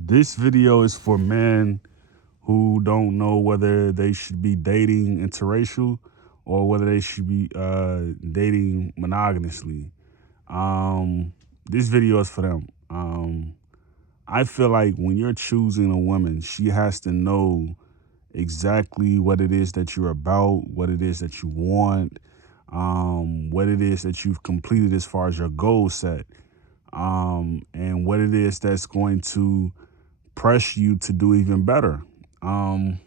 This video is for men who don't know whether they should be dating interracial or whether they should be dating monogamously. This video is for them. I feel like when you're choosing a woman, she has to know exactly what it is that you're about, what it is that you want, what it is that you've completed as far as your goal set, and what it is that's going to press you to do even better. Um,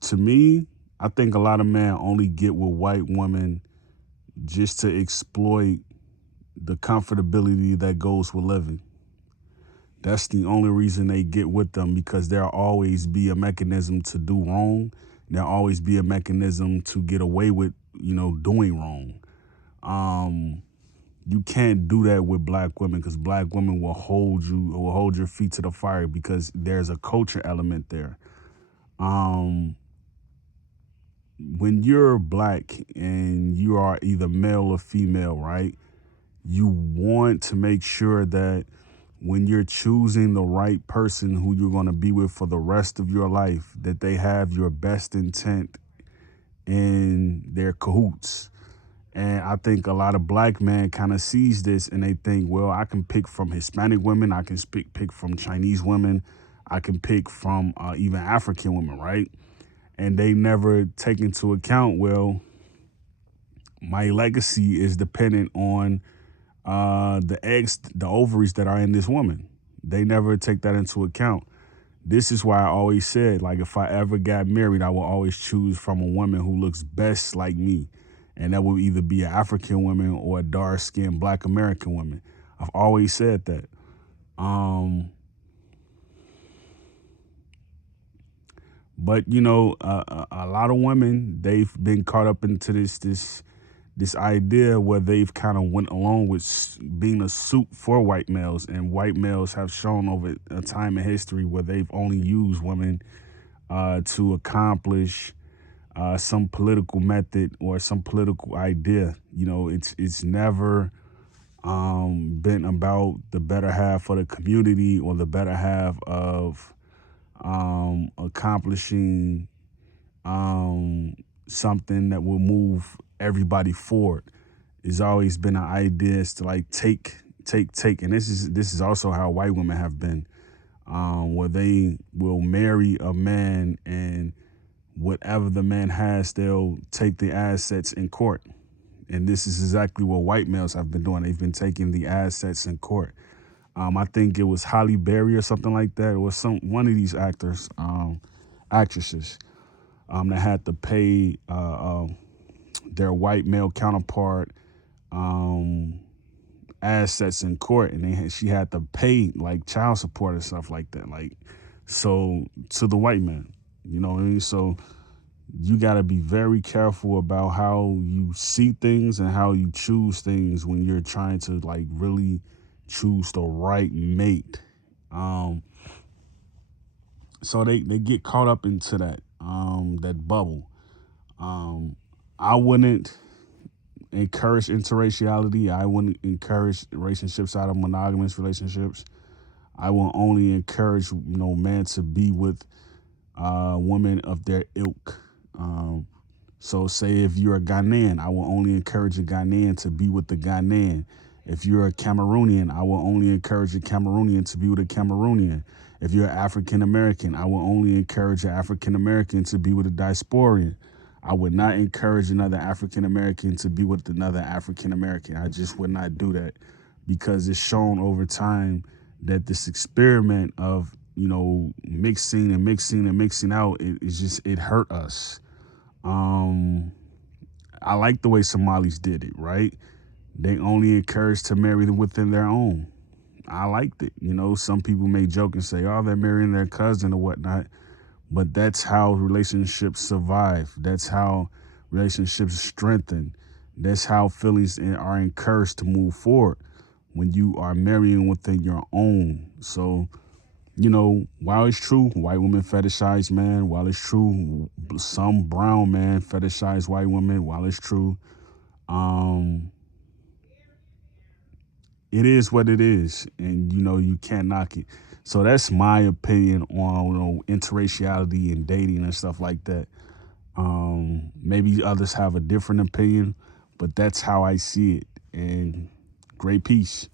to me, I think a lot of men only get with white women just to exploit the comfortability that goes with living. That's the only reason they get with them, because there'll always be a mechanism to do wrong. There'll always be a mechanism to get away with, doing wrong. You can't do that with black women, because black women will hold your feet to the fire, because there's a culture element there. When you're black and you are either male or female, right? You want to make sure that when you're choosing the right person who you're going to be with for the rest of your life, that they have your best intent in their cahoots. And I think a lot of black men kind of sees this and they think, well, I can pick from Hispanic women, I can pick from Chinese women, I can pick from even African women, right? And they never take into account, well, my legacy is dependent on the eggs, the ovaries that are in this woman. They never take that into account. This is why I always said, like, if I ever got married, I will always choose from a woman who looks best like me. And that will either be an African woman or a dark-skinned Black American woman. I've always said that. But a lot of women, they've been caught up into this idea where they've kind of went along with being a suit for white males, and white males have shown over a time in history where they've only used women to accomplish some political method or some political idea. It's never been about the better half of the community or the better half of accomplishing something that will move everybody forward. It's always been an idea is to like take, and this is also how white women have been, where they will marry a man, and whatever the man has, they'll take the assets in court. And this is exactly what white males have been doing. They've been taking the assets in court. I think it was Holly Berry or something like that, or one of these actresses, that had to pay their white male counterpart assets in court, and she had to pay like child support and stuff like that. Like, so to the white man, you know what I mean? So you got to be very careful about how you see things and how you choose things when you're trying to like really choose the right mate. So they get caught up into that bubble. I wouldn't encourage interraciality. I wouldn't encourage relationships out of monogamous relationships. I will only encourage men to be with women of their ilk. So say if you're a Ghanaian, I will only encourage a Ghanaian to be with the Ghanaian. If you're a Cameroonian, I will only encourage a Cameroonian to be with a Cameroonian. If you're African American, I will only encourage an African American to be with a diasporian. I would not encourage another African American to be with another African American. I just would not do that, because it's shown over time that this experiment of, mixing and mixing and mixing out, it hurt us. I like the way Somalis did it, right? They only encouraged to marry them within their own. I liked it. Some people may joke and say, oh, they're marrying their cousin or whatnot. But that's how relationships survive. That's how relationships strengthen. That's how feelings are encouraged to move forward, when you are marrying within your own. So, while it's true, white women fetishize men. While it's true, some brown men fetishize white women. While it's true, it is what it is, and you can't knock it. So that's my opinion on interraciality and dating and stuff like that. Maybe others have a different opinion, but that's how I see it. And great piece.